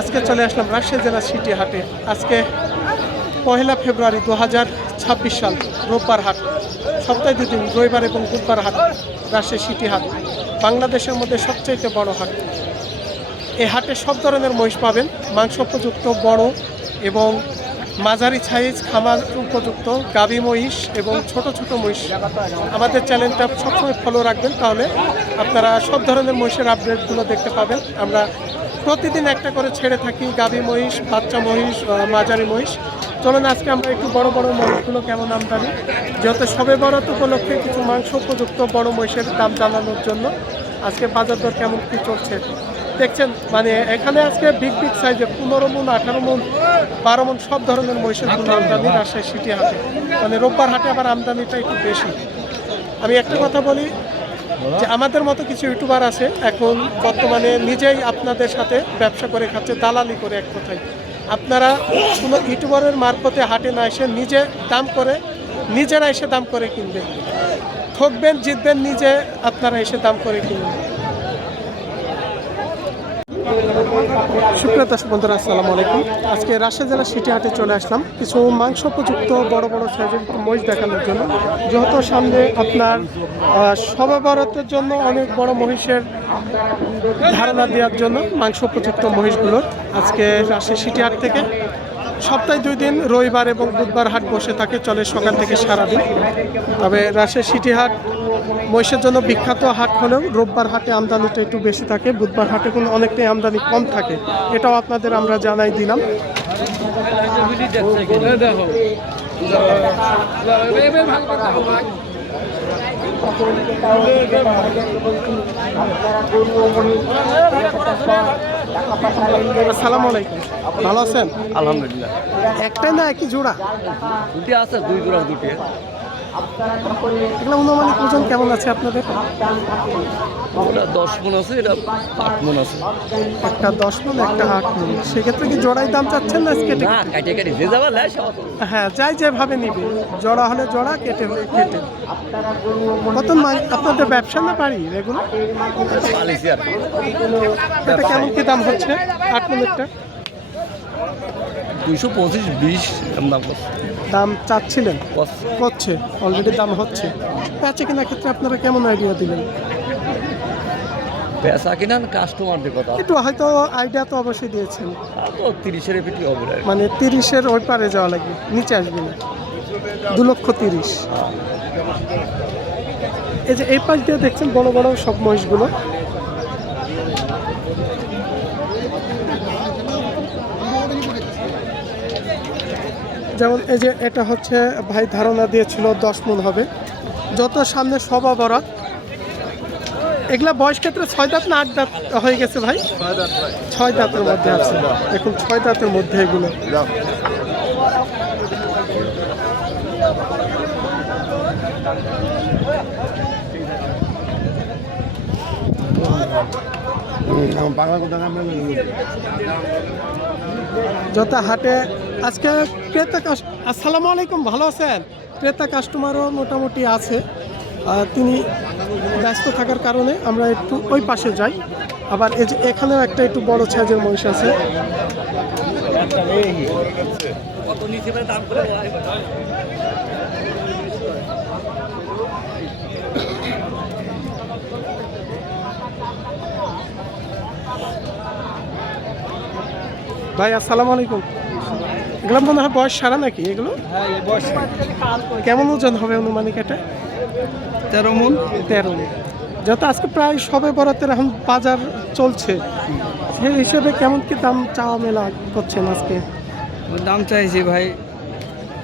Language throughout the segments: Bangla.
আজকে চলে আসলাম রাজশাহী জেলা সিটি হাটে। আজকে 1 ফেব্রুয়ারি 2026 সাল, রোববার হাট। সপ্তাহে 2 দিন, রবিবার এবং বুধবার হাট। রাজশাহী সিটি হাট বাংলাদেশের মধ্যে সবচেয়ে বড় হাট। এই হাটে সব ধরনের মহিষ পাবেন, মাংস উপযুক্ত বড় এবং মাঝারি সাইজ, খামার উপযুক্ত গাভী মহিষ এবং ছোট ছোট মহিষ। আমাদের চ্যানেলটা সবসময় ফলো রাখবেন, তাহলে আপনারা সব ধরনের মহিষের আপডেটগুলো দেখতে পাবেন। আমরা প্রতিদিন একটা করে ছেড়ে থাকি, গাভী মহিষ, বাচ্চা মহিষ, মাঝারি মহিষ। চলুন আজকে আমরা একটু বড় বড় মহিষগুলো কেমন আমদানি, যেহেতু সবে বরাত উপলক্ষে কিছু মাংস উপযুক্ত বড় মহিষের দাম জানানোর জন্য আজকে বাজার দর কেমন কী চলছে দেখছেন। মানে এখানে আজকে বিগ সাইজে 15 মণ, 18 মণ, 12 মণ সব ধরনের মহিষের আমদানি রাজশাহী সিটি হাটে। মানে রোববার হাটে আবার আমদানিটা একটু বেশি। আমি একটা কথা বলি যে আমাদের মতো কিছু ইউটিউবার আছে এখন বর্তমানে নিজেই আপনাদের সাথে ব্যবসা করে খাচ্ছে, দালালি করে। এক কথায় আপনারা কোনো ইউটিউবারের মারফতে হাটে না এসে নিজে দাম করে, নিজেরা এসে দাম করে কিনবেন, ঠকবেন জিতবেন, নিজে আপনারা এসে দাম করে কিনবেন। সুপ্রিয় দর্শক বন্ধুরা, আসসালামু আলাইকুম। আজকে রাজশাহী জেলা সিটি হাটে চলে আসলাম কিছু মাংস উপযুক্ত বড় বড় সাইজের মহিষ দেখানোর জন্য। যেহেতু সামনে আপনার শবে বরাতের জন্য অনেক বড় মহিষের ধারণা দেওয়ার জন্য মাংস উপযুক্ত মহিষগুলোর আজকে রাজশাহী সিটি হাট থেকে সপ্তাহে 2 দিন, রবিবার এবং বুধবার হাট বসে থাকে, চলে সকাল থেকে সারাদিন। তবে রাজশাহী সিটি হাট মহিষের জন্য বিখ্যাত হাট হলেও রোববার হাটে আমদানিটা একটু বেশি থাকে, বুধবার হাটে কোনো অনেকটাই আমদানি কম থাকে। এটাও আপনাদের আমরা জানাই দিলাম। আসসালামু আলাইকুম, ভালো আছেন? আলহামদুলিল্লাহ। একটাই না একই জোড়া? দুটি আছে, 2 জোড়া, দুটি। এগুলো অনুমানিক ওজন কেমন আছে আপনাদের? ওটা 10 মণ আছে, এটা 8 মণ আছে। একটা 10 মণ, একটা 8 মণ। সেক্ষেত্রে কি জোড়াই দাম চাচ্ছেন না কেটে? না, কাটে কাটে যে যাবে লেশ। হ্যাঁ, যাই যেভাবে নিবে, জোড়া হলে জোড়া, কেটে হলে কেটে। কত আপনাদের ব্যবসা না বাড়ি এগুলো? পালিছি আর কি। এটা কেমন কি দাম হচ্ছে 8 মণেরটা? 225-20 দাম করছে। দাম চাচ্ছিলেন? হচ্ছে, অলরেডি দাম হচ্ছে। বেচে কিনা ক্ষেত্রে আপনারা কেমন আইডিয়া দিলেন? পেশা কিনা কাস্টমারদের কথা একটু হয়তো আইডিয়া তো অবশ্যই দিয়েছেন। তো 30-এর পিটি হবে, মানে 30-এর ওই পারে যাওয়া লাগবে, নিচে আসবে না। 2,30,000। এই যে এই পাশ দিয়ে দেখছেন বড় বড় সব মহিষগুলো। যেমন এই যে এটা হচ্ছে ভাই ধারণা দিয়েছিল 10 মণ হবে। যত সামনে সবা বরাত, এগুলা বয়স ক্ষেত্রে 6 দাঁত না 8 দাঁত হয়ে গেছে ভাই? 6 দাঁতের মধ্যে আছে। এখন 6 দাঁতের মধ্যে এগুলো। যত হাটে আজকে ক্রেতা আসসালামু আলাইকুম, ভালো আছেন? ক্রেতা কাস্টমারও মোটামুটি আছে। তিনি ব্যস্ত থাকার কারণে আমরা একটু ওই পাশে যাই। আবার এই যে এখানেও একটা একটু বড় সাইজের মহিষ আছে। ভাই আসসালামু আলাইকুম। এগুলো মনে হয় বয়স সারা নাকি এগুলো? কেমন ওজন হবে অনুমানিক এটা? 13 মণ। 13 মণ। যত আজকে প্রায় সবে বরাতের এখন বাজার চলছে, সেই হিসেবে কেমন কি দাম চাওয়া মেলা করছেন আজকে? দাম চাইছি ভাই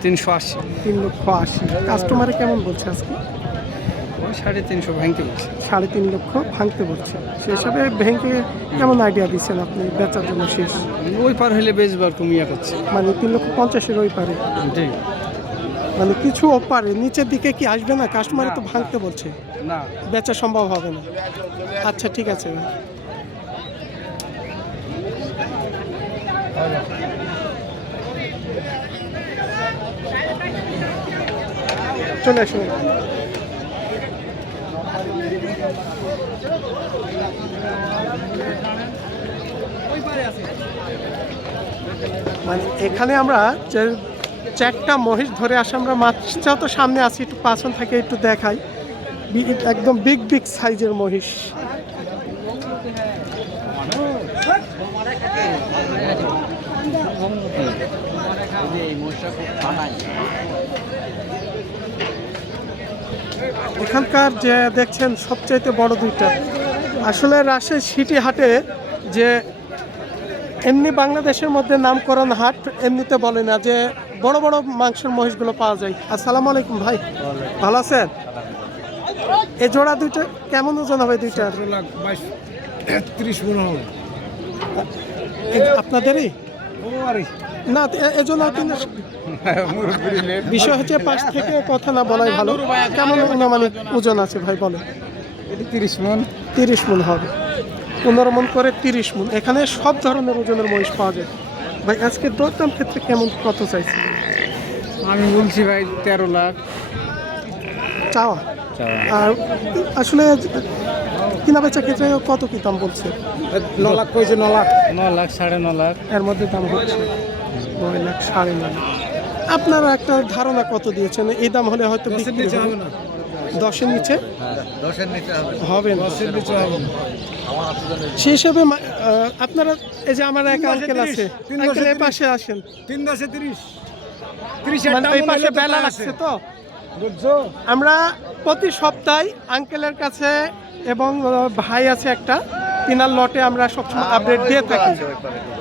380। 3,80,000। কাস্টমারে কেমন বলছে আজকে? 350 ভাঙতে বলছে। 3.5 লক্ষ ভাঙতে বলছে। সেই হিসাবে ভেঙে কেমন আইডিয়া দিচ্ছেন আপনি বেচার জন্য? শেষ ওই পার হলে বেচবার কমিয়া করছে, মানে 3,50,000 ওই পারে। মানে কিছু ওপারে নিচের দিকে কি আসবে না? কাস্টমারে তো ভাঙতে বলছে, না বেচা সম্ভব হবে না। আচ্ছা ঠিক আছে ভাই। চলে আসুন। ওই পারে আছে। মানে এখানে আমরা যে চারটা মহিষ ধরে আসে, আমরা মাছটা তো সামনে আছি, একটু পাছন থেকে একটু দেখাই। একদম বিগ বিগ সাইজের মহিষ। এখানকার যে দেখছেন সবচাইতে বড় দুইটা, আসলে রাজশাহী সিটি হাটে যে এমনি বাংলাদেশের মধ্যে নামকরণ হাট এমনিতে বলে না, যে বড় বড় মাংসের মহিষগুলো পাওয়া যায়। আসসালামু আলাইকুম ভাই, ভালো আছেন? এই জোড়া দুইটা কেমন ওজন হবে? দুইটা 30 মন হবে আপনাদেরই না? এজন্য কিন্তু বিষয় হচ্ছে পাশ থেকে কথা না বলাই ভালো। কেমন অনুমানিক ওজন আছে ভাই বলে? 30 মন। 30 মন হবে, 15 মন করে 30 মন। এখানে সব ধরনের ওজনের মহিষ পাওয়া যায়। ভাই আজকে দরদাম ক্ষেত্রে কেমন, কত চাইছে? আমি বলছি ভাই 13 লাখ চাওয়া। আর আসলে কিনা বেচা ক্ষেত্রে কত কি দাম বলছে? 9 লাখ কইছে। 9 লাখ 9.5 লাখ। এর মধ্যে দাম হচ্ছে 9 লাখ 9.5 লাখ। আপনারা একটা ধারণা কত দিয়েছেন? এই দাম হলে হয়তো বিক্রি হবে না। 10-এর নিচে? 10-এর নিচে হবে না। 10-এর নিচে হবে না। সেই হিসেবে আপনারা, এই যে আমার এক আঙ্কেল আছে, আঙ্কেল এই পাশে আসেন। 3-10-এ 30 মানে ওই পাশে বেলা লাগছে তো, বুঝছো? আমরা প্রতি সপ্তাহে আঙ্কেলের কাছে এবং ভাই আছে একটা, তিনার লটে আমরা সবসময় আপডেট দিয়ে থাকি।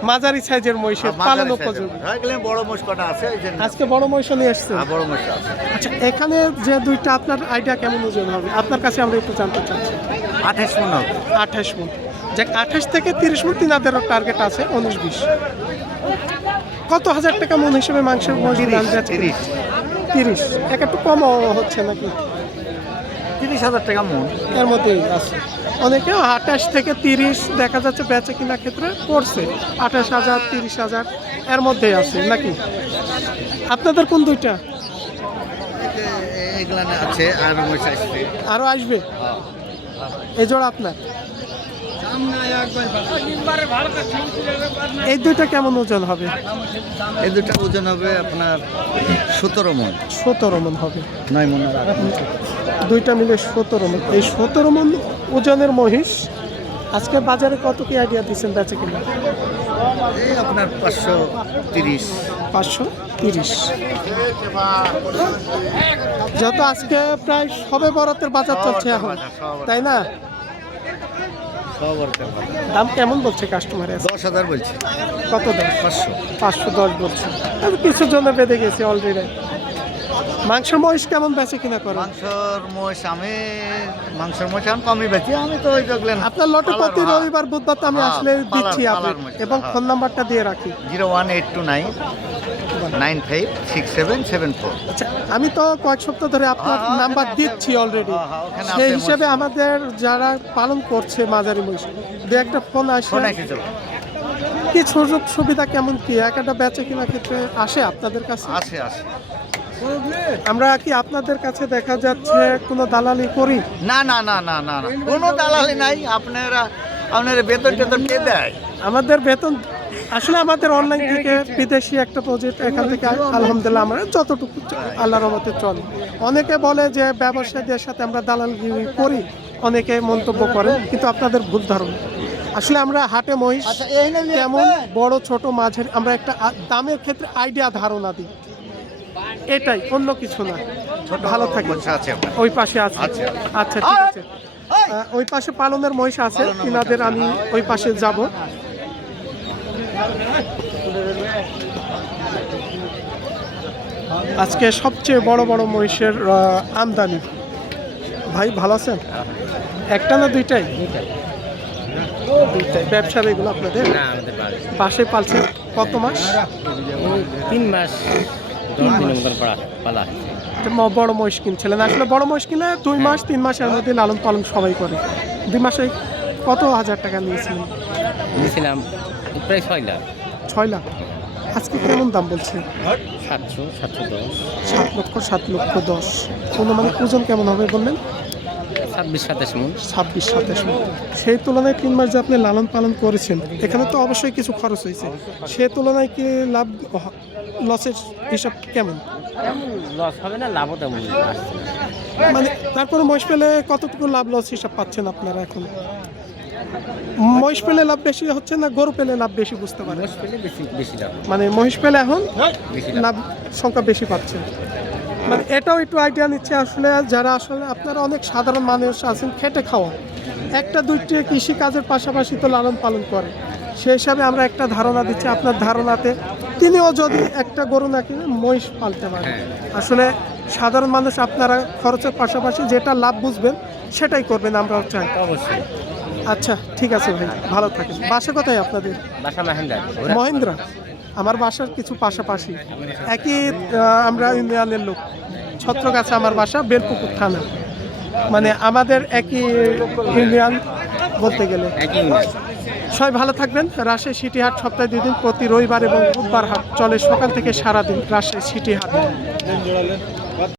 মাঝারি সাইজের মহিষের পালন উপযোগী। বড় মোষ কটা আছে ওই জন্য আজকে বড় মহিষ নিয়ে এসছেন? বড় মোষ আছে। আচ্ছা, এখানে যে দুইটা আপনার আইডিয়া কেমন ওজন হবে আপনার কাছে আমরা একটু জানতে চাচ্ছি। 28 মন হবে। 28 মন। যে 28 থেকে 30 মন তিনাদেরও টার্গেট আছে 19-20। কত হাজার টাকা মন হিসেবে মাংসের মহিষ দাম যাচ্ছে? 30। একটু কম হচ্ছে নাকি? 30,000 টাকা মন। এর মধ্যেই আছে। অনেকে 28 থেকে 30 দেখা যাচ্ছে বেচে কিনা ক্ষেত্রে করছে, 28,000 30,000 এর মধ্যেই আছে নাকি? আপনাদের কোন দুইটা? এগুলা আছে আর মোষ আসছে। আরও আসবে? এই জোড়া আপনার? এই দুইটা কেমন ওজন হবে? এই দুটো ওজন হবে আপনার 17 মন। 17 মন হবে। 9 মন আর দুইটা মিলে 17 মন। এই 17 মন ওজনের মহিষ আজকে বাজারে কত কি আইডিয়া দিচ্ছেন বেচে কিনা? এই আপনার 530। 530। যত আজকে প্রায় সবে বরাতের বাজার চলছে এখন, তাই না? দাম কেমন বলছে কাস্টমারে? 10,000 বলছে। কত দাম? 500। 510 বলছে। আমি কিছুর জন্য বেঁধে গেছি অলরেডি। মাংসের মহিষ কেমন বেচে কিনা করে? মাংসের মোষ এখন কমই বেচি। আমি তো ওই দেখলেন আপনার লটে প্রতি রবিবার বুধবার তো আমি আসলে দিচ্ছি আপনি, এবং ফোন নাম্বারটা দিয়ে রাখি। 01829 956774। আচ্ছা, আমি তো কয়েক সপ্তাহ ধরে আপনার নাম্বার দিচ্ছি অলরেডি। ওখানে সেই আছে হিসেবে আমাদের যারা পালন করছে মাঝারি মহিষ, দু একটা ফোন আসে। কি সুযোগ সুবিধা কেমন কি একটা বেচে কিনা ক্ষেত্রে আসে আপনাদের কাছে? আছে। আমরা কি আপনাদের কাছে দেখা যাচ্ছে কোনো দালালি করি? না, কোনো দালালি নাই। আপনারা বেতন টেতন কে দেয়? আমাদের বেতন আসলে আমাদের অনলাইন থেকে বিদেশি একটা প্রজেক্ট, এখান থেকে আলহামদুলিল্লাহ আমরা যতটুকু আল্লাহর রহমতে চলে। অনেকে বলে যে ব্যবসায়ীদের সাথে আমরা দালালগিরি করি, অনেকে মন্তব্য করেন, কিন্তু আপনাদের ভুল ধারণা। আসলে আমরা হাটে মহিষ কেমন বড় ছোট মাঝের আমরা একটা দামের ক্ষেত্রে আইডিয়া ধারণা দিই, এটাই, অন্য কিছু না। ভালো থাকবেন। ওই পাশে আছে। আচ্ছা ঠিক আছে। ওই পাশে পালনের মহিষ আছে, তিনাদের আমি ওই পাশে যাব। আজকে সবচেয়ে বড় বড় মহিষের আমদানি। ভাই ভালো আছেন? একটা না দুইটাই? দুইটাই। ব্যবসার এগুলো আপনাদের? পাশে পালছেন কত মাস? 3 মাস 10 দিনের মতন পালা। বড় মহিষ কিনছিলেন? আসলে বড় মহিষ কিনে 2 মাস 3 মাসের মধ্যে লালন পালন সবাই করে। 2 মাসে কত হাজার টাকা নিয়েছিলেন? নিয়েছিলাম প্রায় 6 লাখ। 6 লাখ। আজকে কেমন দাম বলছে? 700 710। 7 লক্ষ 7 লক্ষ 10। অনুমানিক ওজন কেমন হবে বললেন? 26-27 মন। 26-27 মণ। সেই তুলনায় 3 মাস যে আপনি লালন পালন করেছেন এখানে তো অবশ্যই কিছু খরচ হয়েছে, সেই তুলনায় কি লাভ লসের হিসাব কেমন? তেমন লস হবে না, লাভও তেমন আসছে না। মানে তারপরে মহিষ পেলে কতটুকু লাভ লস হিসাব পাচ্ছেন আপনারা এখন? মহিষ পেলে লাভ বেশি হচ্ছে না গরু পেলে লাভ বেশি বুঝতে পারেন? মহিষ পেলে বেশি বেশি লাভ, মানে মহিষ পেলে এখন বেশি লাভ। লাভ সংখ্যা বেশি পাচ্ছেন। মানে এটাও একটু আইডিয়া নিচ্ছে আসলে যারা আসলে আপনারা অনেক সাধারণ মানুষ আছেন খেটে খাওয়া, একটা দুইটি কৃষি কাজের পাশাপাশি তো লালন পালন করে, সেই হিসাবে আমরা একটা ধারণা দিচ্ছি আপনার ধারণাতে তিনিও যদি একটা গরু না কিনে মহিষ পালতে পারে। আসলে সাধারণ মানুষ আপনারা খরচের পাশাপাশি যেটা লাভ বুঝবেন সেটাই করবেন, আমরাও চাই। অবশ্যই। আচ্ছা ঠিক আছে ভাই, ভালো থাকেন। বাসা কোথায় আপনাদের? বাসা মাহেন্দ্রা। মহেন্দ্রা। আমার বাসার কিছু পাশাপাশি একই, আমরা ইউনিয়নের লোক। ছত্রগাছা আমার বাসা, বেলপুকুর থানা, মানে আমাদের একই ইউনিয়ন বলতে গেলে। সবাই ভালো থাকবেন। রাজশাহী সিটি হাট সপ্তাহে 2 দিন, প্রতি রবিবার এবং বুধবার হাট চলে সকাল থেকে সারাদিন রাজশাহী সিটি হাট।